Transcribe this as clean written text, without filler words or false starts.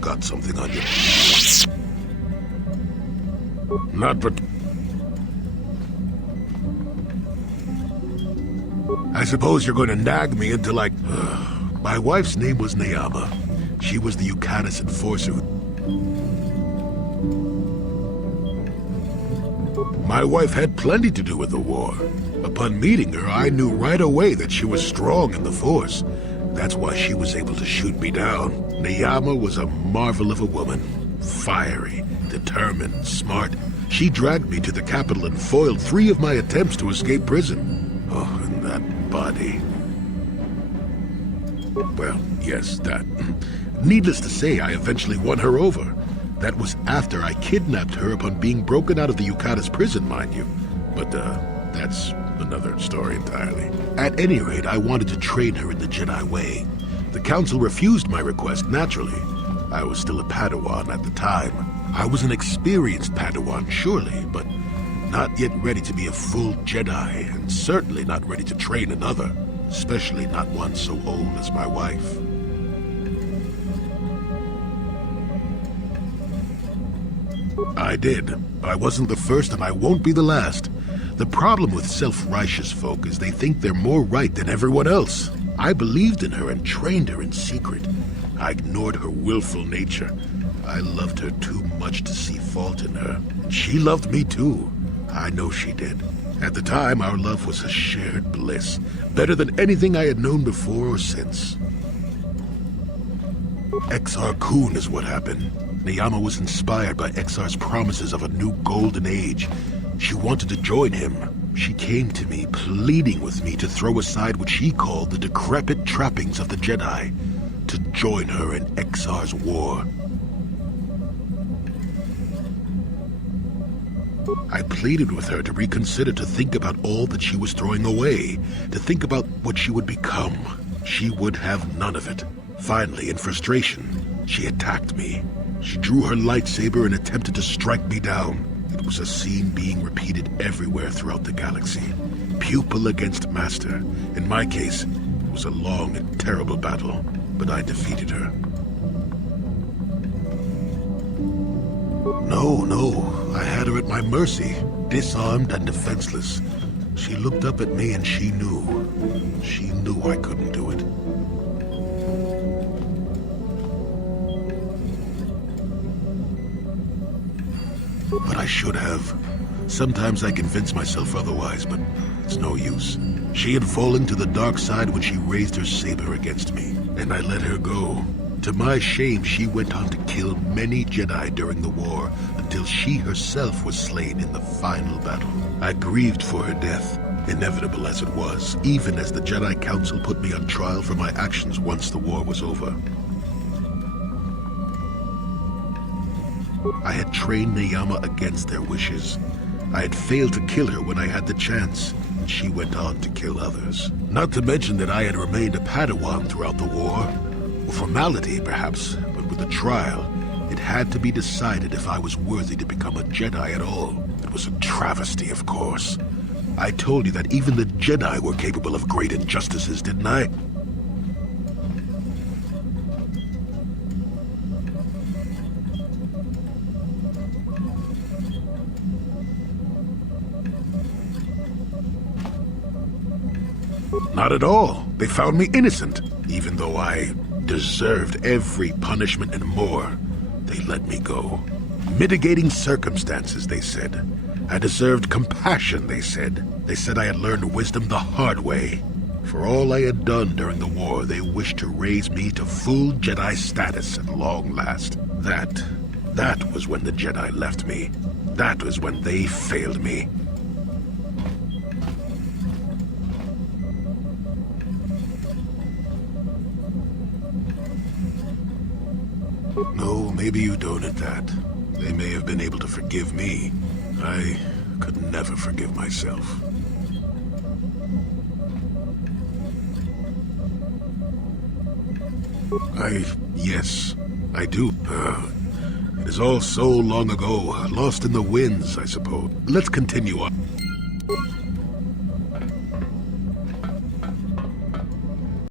Got something on you. Not but... I suppose you're going to nag me until I... My wife's name was Neyama. She was the Yukanis enforcer. My wife had plenty to do with the war. Upon meeting her, I knew right away that she was strong in the Force. That's why she was able to shoot me down. Neyama was a marvel of a woman. Fiery, determined, smart. She dragged me to the capital and foiled 3 of my attempts to escape prison. Oh, and that body. Well, yes, that. Needless to say, I eventually won her over. That was after I kidnapped her upon being broken out of the Yukatas prison, mind you. But, that's another story entirely. At any rate, I wanted to train her in the Jedi way. The Council refused my request, naturally. I was still a Padawan at the time. I was an experienced Padawan, surely, but not yet ready to be a full Jedi, and certainly not ready to train another, especially not one so old as my wife. I did. I wasn't the first, and I won't be the last. The problem with self-righteous folk is they think they're more right than everyone else. I believed in her and trained her in secret. I ignored her willful nature. I loved her too much to see fault in her. She loved me too. I know she did. At the time, our love was a shared bliss, better than anything I had known before or since. Exar Kun is what happened. Neyama was inspired by Exar's promises of a new golden age. She wanted to join him. She came to me, pleading with me to throw aside what she called the decrepit trappings of the Jedi, to join her in Exar's war. I pleaded with her to reconsider, to think about all that she was throwing away, to think about what she would become. She would have none of it. Finally, in frustration, she attacked me. She drew her lightsaber and attempted to strike me down. It was a scene being repeated everywhere throughout the galaxy. Pupil against master. In my case, it was a long and terrible battle, but I defeated her. No, I had her at my mercy, disarmed and defenseless. She looked up at me and she knew I couldn't do it. But I should have. Sometimes I convince myself otherwise, but it's no use. She had fallen to the dark side when she raised her saber against me, and I let her go. To my shame, she went on to kill many Jedi during the war, until she herself was slain in the final battle. I grieved for her death, inevitable as it was, even as the Jedi Council put me on trial for my actions once the war was over. I had trained Neyama against their wishes. I had failed to kill her when I had the chance, and she went on to kill others. Not to mention that I had remained a Padawan throughout the war. A formality, perhaps, but with a trial, it had to be decided if I was worthy to become a Jedi at all. It was a travesty, of course. I told you that even the Jedi were capable of great injustices, didn't I? Not at all. They found me innocent, even though I deserved every punishment and more. They let me go. Mitigating circumstances, they said. I deserved compassion, they said. They said I had learned wisdom the hard way. For all I had done during the war, they wished to raise me to full Jedi status at long last. That was when the Jedi left me. That was when they failed me. No, maybe you don't at that. They may have been able to forgive me. I could never forgive myself. Yes, I do. It is all so long ago, lost in the winds, I suppose. Let's continue on.